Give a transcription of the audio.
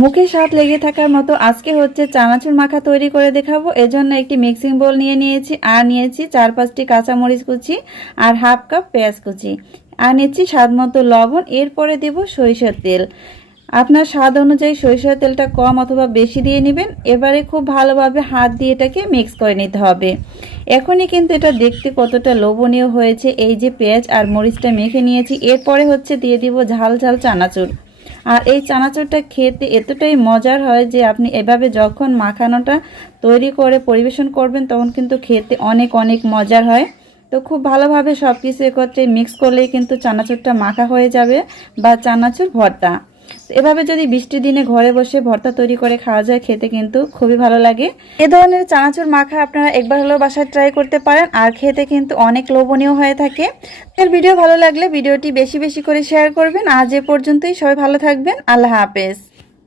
মুখে স্বাদ লেগে থাকার মতো আজকে হচ্ছে চানাচুর মাখা তৈরি করে দেখাবো। এজন্য একটি মিক্সিং বোল নিয়ে নিয়েছি, আর নিয়েছি 4-5টি কাঁচামরিচ কুচি আর হাফ কাপ পেঁয়াজ কুচি, আর নিচ্ছি স্বাদ মতো লবণ। এরপরে দেব সরিষার তেল। আপনার স্বাদ অনুযায়ী সরিষার তেলটা কম অথবা বেশি দিয়ে নেবেন। এবারে খুব ভালোভাবে হাত দিয়ে এটাকে মিক্স করে নিতে হবে। এখনই কিন্তু এটা দেখতে কতটা লোভনীয় হয়েছে। এই যে পেঁয়াজ আর মরিচটা মেখে নিয়েছি, এরপরে হচ্ছে দিয়ে দিব ঝাল ঝাল চানাচুর। আর এই চানাচুরটা খেতে এতটাই মজার হয় যে আপনি এভাবে যখন মাখানোটা তৈরি করে পরিবেশন করবেন তখন কিন্তু খেতে অনেক অনেক মজার হয়। তো খুব ভালোভাবে সব কিছু একত্রে মিক্স করলেই কিন্তু চানাচুরটা মাখা হয়ে যাবে বা চানাচুর ভর্তা। এভাবে যদি বৃষ্টির দিনে ঘরে বসে ভর্তা তৈরি করে খাওয়া যায়, খেতে কিন্তু খুবই ভালো লাগে। এ ধরনের চানাচুর মাখা আপনারা একবার হলেও বাসায় ট্রাই করতে পারেন, আর খেতে কিন্তু অনেক লোভনীয় হয়ে থাকে। এর ভিডিও ভালো লাগলে ভিডিওটি বেশি বেশি করে শেয়ার করবেন। আজ এ পর্যন্তই, সবাই ভালো থাকবেন। আল্লাহ হাফেজ।